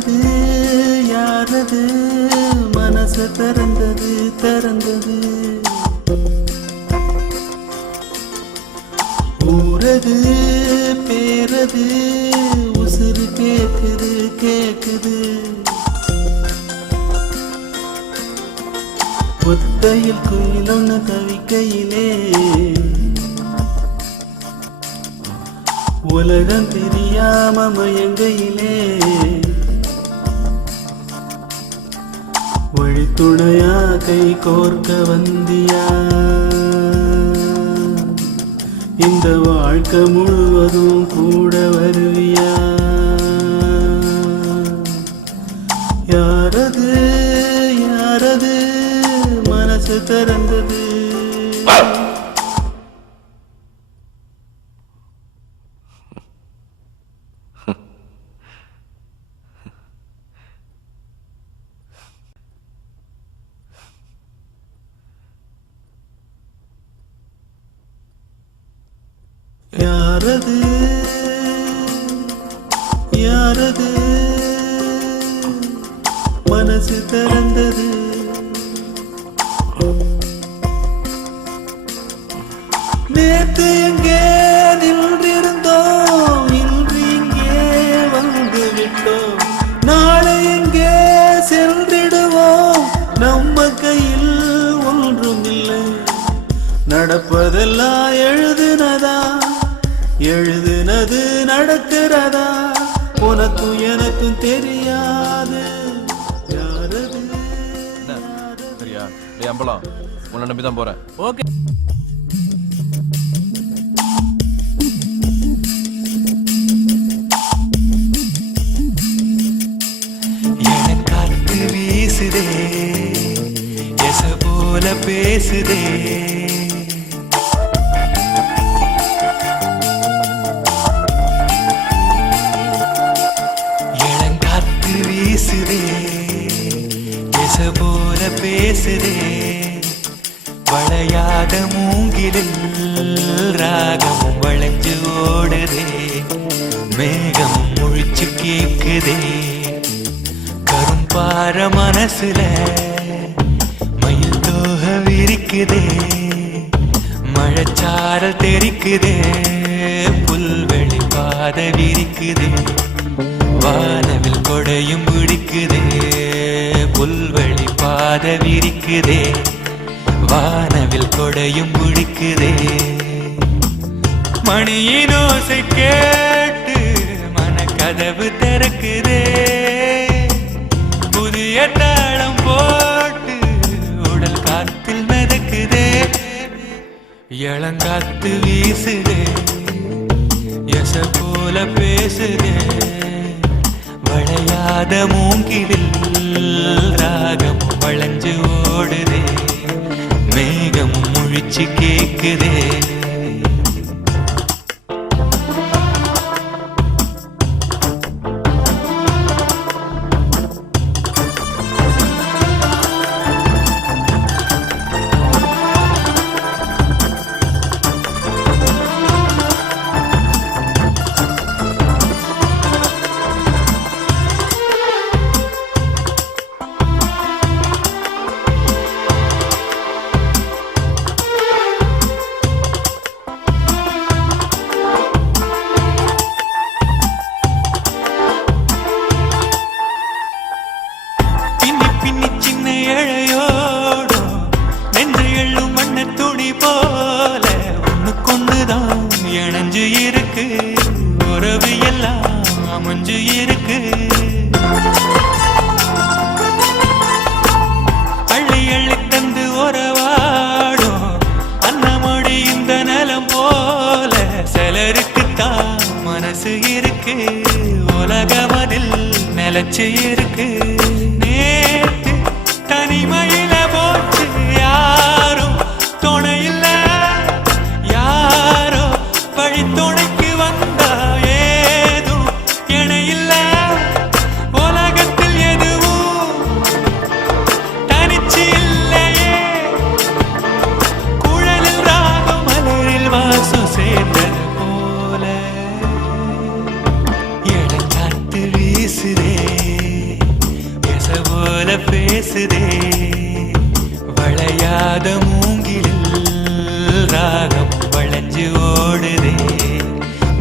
யாரது யாரது மனசு திறந்தது திறந்தது ஊரது பேரது உசுறு கேக்குது கேக்குது ஒத்தையில் குயிலொன்னு தவிக்கையிலே உலகம் தெரியாம மயங்கையிலே வழித்துணையா கை கோர்க்க வந்தியா இந்த வாழ்க்கை முழுவதும் கூட வருவியா யாரது யாரது மனசு திறந்தது யாரது யாரது மனசு திறந்தது நேத்து எங்கே நின்றிருந்தோம் இன்று இங்கே வந்து விட்டோம் நாளை எங்கே சென்றிடுவோம் நம்ம கையில் ஒன்றும் இல்லை நடப்பதெல்லாம் எழுதுனதா எழுதுனது நடக்கிறதா உனக்கும் எனக்கும் தெரியாது யாரது சரியா அம்பலம் உன்னை நம்பிதான் போறேன் ஓகே காத்து வீசுதே எச போல பேசுதே போல பேசுதே வளையாத மூங்கிலில் ராகம் வளைஞ்சு ஓடுதே மேகம் முழிச்சு கேக்குதே கரும்பார மனசுல மயில் தோக விரிக்குதே மழைச்சாரல் தெரிக்குதே புல்வெளி பாத விரிக்குதே வானவில் கொடையும் பிடிக்குதே புல்வெளி பாத விரிக்குதே வானவில் கொடையும் பிடிக்குதே மணியின் ஓசை கேட்டு மனக்கதவு திறக்குதே புதிய தாளம் போட்டு உடல் காத்தில் மிதக்குதே இளங்காத்து வீசுதே எச போல பேசுதே வளையாத மூங்கிலில் ராகம் வளைஞ்சு ஓடுதே மேகம் முழிச்சு கேக்குதே நிலச்சு இருக்கு நேத்து தனிமையில போச்சு யாரும் துணையில்ல யாரோ வழி துணைக்கு வந்தா ஏதும் இணையில்ல உலகத்தில் எதுவும் தனிச்சு இல்லையே குழலில் ராகம் மலரில் வாசம் சேர்ந்தது போல இளங்காத்து வீசுதே பேசுதே வளையாத மூங்கிலில் ராகம் வளைஞ்சு ஓடுதே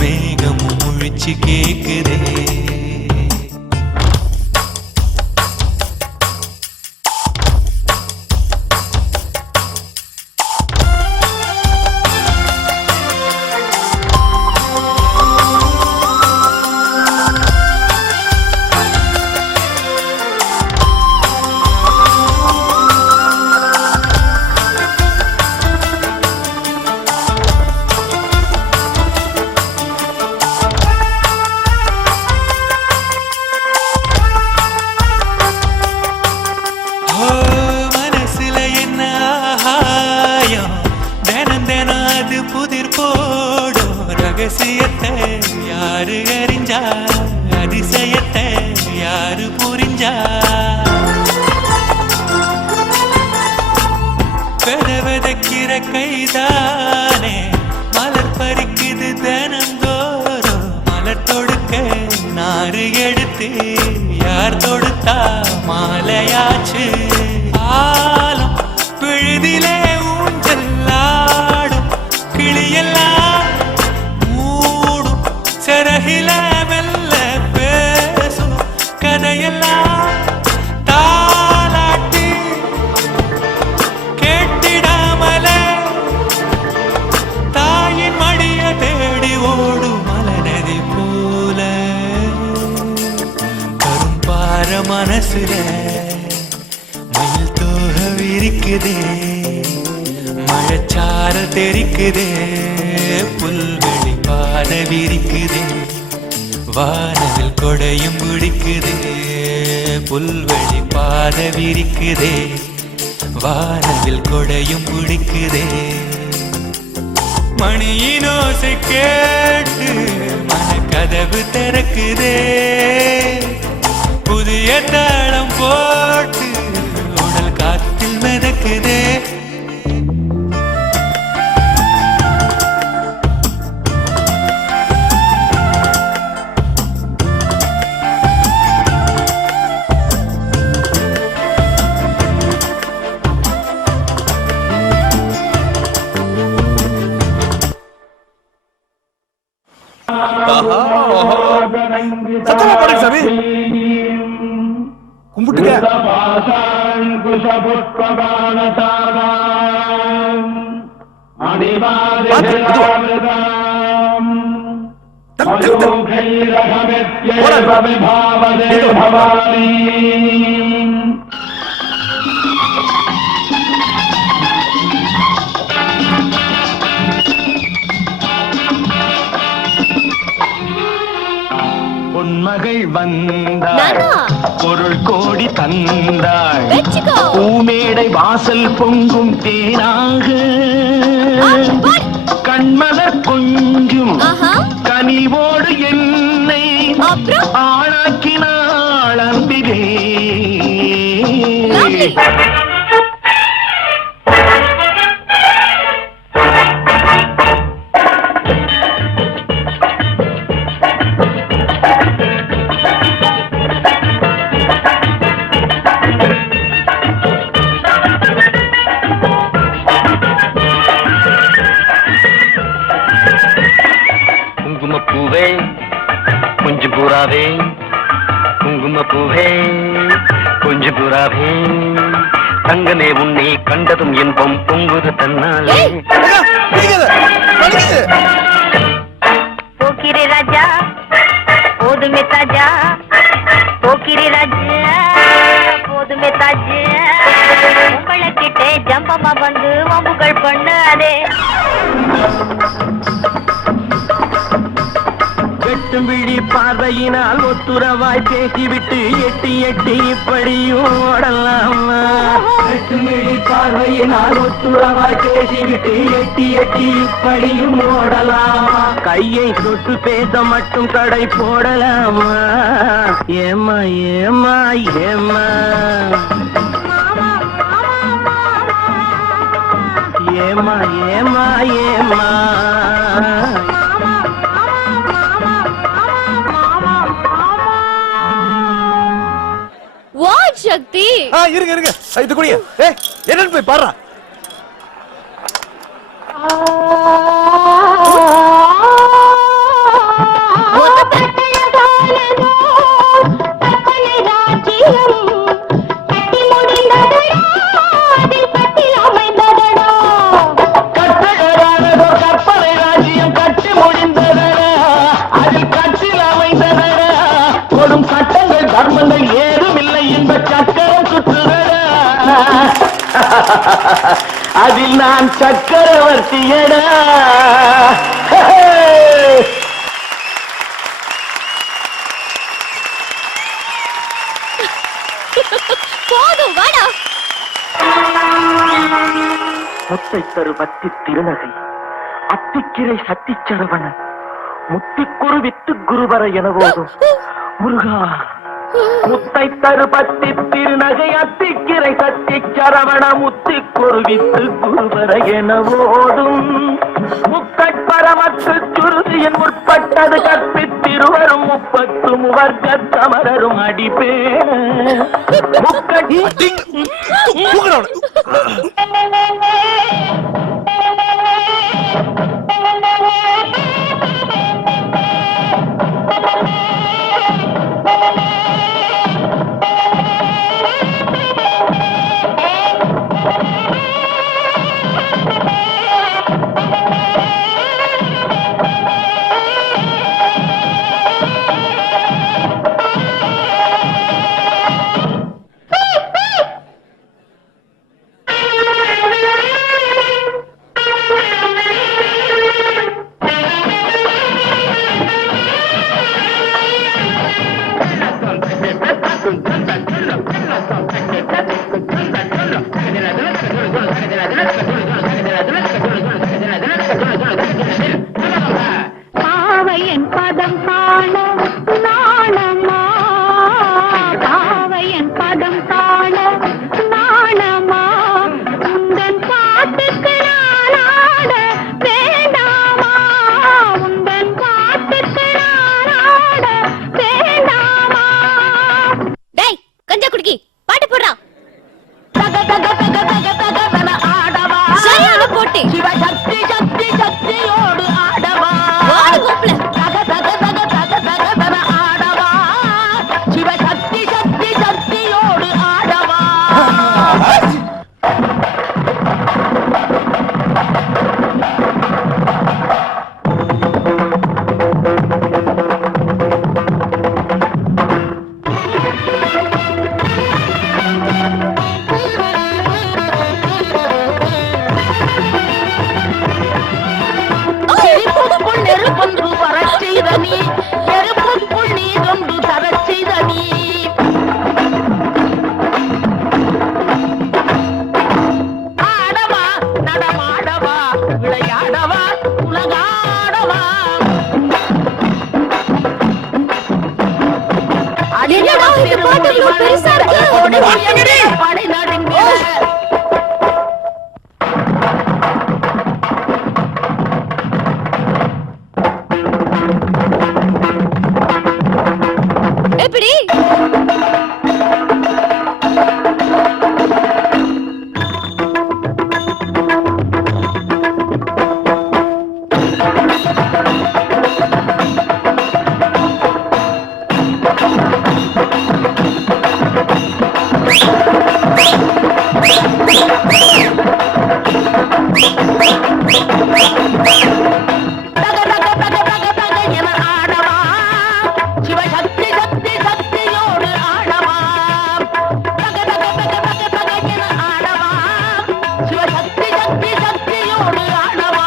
மேகமும் முழிச்சு கேக்குதே ரகசியத்தை யாரு அறிஞ்சா அதிசயத்தை யாரு புரிஞ்சா விதக்கிற கைதானே மலர் பறிக்குது தினந்தோறும் மலர் தொடுக்க நாறு எடுத்து யார் தொடுத்தா மாலையாச்சு ஆலம் பிழுதிலே ஊஞ்சல்லாடும் கிளியெல்லாம் சரகில மெல்ல பேசும் கதையெல்லாம் தாலாட்டி கேட்டிடாமலே தாயின் மடிய தேடி ஓடும் மலநதி போல கரும்பார மனசுல மயில் தோக விரிக்குதே மழைச்சார தெரிக்குதே புல்வெளி பாத விரிக்குதே வானவில் கொடையும் பிடிக்குதே புல்வெளி பாத விரிக்குதே வானவில் கொடையும் பிடிக்குதே மணியின் ஓசை கேட்டு மனக்கதவு திறக்குதே புதிய தாளம் போட்டு உடல் காத்தில் மிதக்குதே சத்தமா பாடுங்க சாமி கும்பிட்டுங்க பொன்மகள் வந்தாள் பொருள் கோடி தந்தாள் பூமேடை வாசல் பொங்கும் தேனாக கண்மலர் கொஞ்சும் கனிவோடு என்னை ஆளாக்கினாள் அன்பிலே குங்குமப்பூவே கொஞ்சம் புறாவே குங்குமப்பூவே கொஞ்சம் புறாவே தங்கமே உன்னை கண்டதும் இன்பம் பொங்குது தன்னாலே போக்கிரி ராஜா போதுமே தாஜா போக்கிரி ராஜா போதுமே தாஜா உங்களை கிட்டே ஜம்பமா வந்து வம்புகள் பண்ணாதே வெட்டும் விழி பார்வையினால் ஒத்துறவாய் பேசிவிட்டு எட்டி எட்டி இப்படியும் ஓடலாமா வெட்டும் விழி பார்வையினால் ஒத்துறவாய் பேசிவிட்டு எட்டி எட்டி இப்படியும் ஓடலாமா கையை தொட்டு பேச மட்டும் கடை போடலாமா ஏமா ஏமா ஏமா ஏமா ஏமா ஏமா சக்தி இருங்க இருங்க இது குடிங்க. என்னன்னு போய் பாரு. தர்மங்கள் ஏதும் இல்லை இந்த சக்கரம் சுற்றுதடா அதில் நான் சக்கரவர்த்தியடா. போதும் வாடா. முத்தை தரு பத்தி திருநகை அத்திக்கிரை சத்தி சரவணன் முத்திக்குரு வித்து குருவர என போதும் முருகா. முத்தை தரு பத்தி திருநகை அத்திக்கிரை சத்தி சரவண முத்தி குருவித்து குருவர என ஓடும் முக்கட்பரமற்று சுருதியின் முற்பட்டது கற்பித்திருவரும் 30 முவர்க்க சமரரும் அடிப்பேன் முக்கட்டி பாவையன் பதம் காண நாணமா, பாவையன் பதம் காண நாணமா, உந்தன் பாட்டுக்கு நான் ஆட வேண்டாமா, உந்தன் பாட்டுக்கு நான் ஆட வேண்டாமா. டேய் கஞ்சா குடிக்கி பாட்டு போடுறா. சரியான போட்டி. சிவசக்தி சக்தி சக்தியோடு ஆடவா ஆடவா சிவசக்தி சக்தி சக்தியோடு ஆடவா. நெருப்பொன்று வரச் செய்த நீ நெருப்புக்குள் நீ கொண்டு தரச் செய்த நீ ஆடவா நடமாடவா விளையாடவா உலகாடவா. படை நடுங்கிற எப்படி சிவசக்தி சக்தி சக்தியோடு ஆடவா ஆடவா சிவசக்தி சக்தி சக்தியோடு ஆடவா.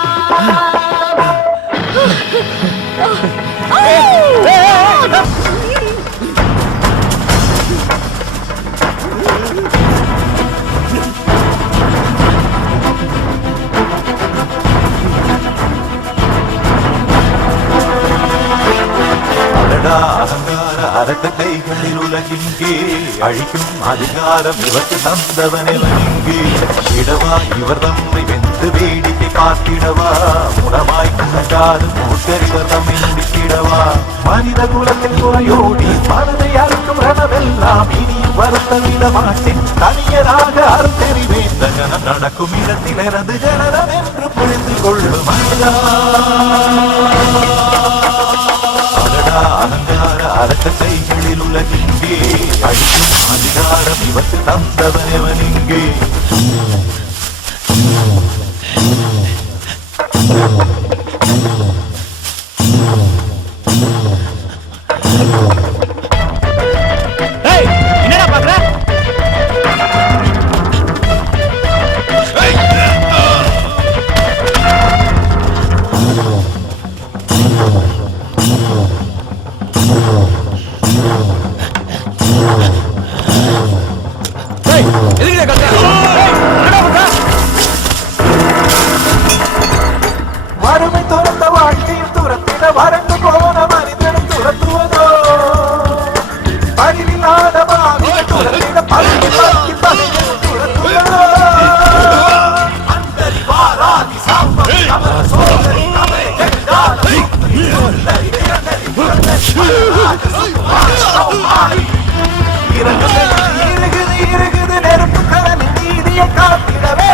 அகங்கார அரட்ட கைகளில் உலகிங்கே அழிக்கும் அதிகாரம் இவருக்கு தந்தவனெவனிங்கே இடவா இவர் தம்மை வென்று வேடிக்கை பார்த்திடவா உணவாய் குணங்காது மூட்டறிவர் நம்மை முடித்திடவா மனித குலத்தின் குறையோடி மனதை அறுக்கும் ரணமெல்லாம் இனியும் வருத்த விட மாட்டேன் தனியராக அருள் தெரிவேன் தகனம் நடக்கும் இடத்தில் எனது ஜனனம் என்று புரிந்து கொள்ளும் அலங்கார அரக்க கைகளில் உலகிங்கே அழிக்கும் அதிகாரம் இவற்று தந்தவன் எவன் இங்கே ஏய், என்னடா பாக்குற? ஏய், எதுக்குடா கத்துற? ஏய், என்னடா பண்ற? வறுமை துறந்த வாழ்க்கையில் துரத்திட வறண்டு போன மனிதனும் துரத்துவதோ அறிவில்லாத வாழ்க்கை துரத்திட பல்கி பல்கி பகையும் துரத்துவதோ அந்தரிவாராதி சாம்பம் அமர சோதரி அமரை ஜெகஜாலம் சுந்தரி திறந்தரி புரந்தரி மலராஜ சுகுமாரி இருகுது நெருப்பு கலனி நீதியை காத்திடவே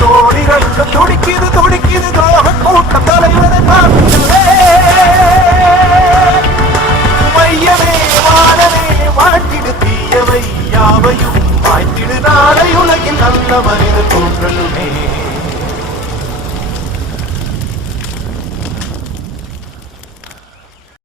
தோழிகளுக்கு துடிக்குது துரோக கூட்டம் தலைவரை பார்க்கவே மையமே வாழவே வாழ்த்திடு தீயவை யாவையும் வாய்த்திடு நாளை உலகில் நல்ல மனித தோன்றலுமே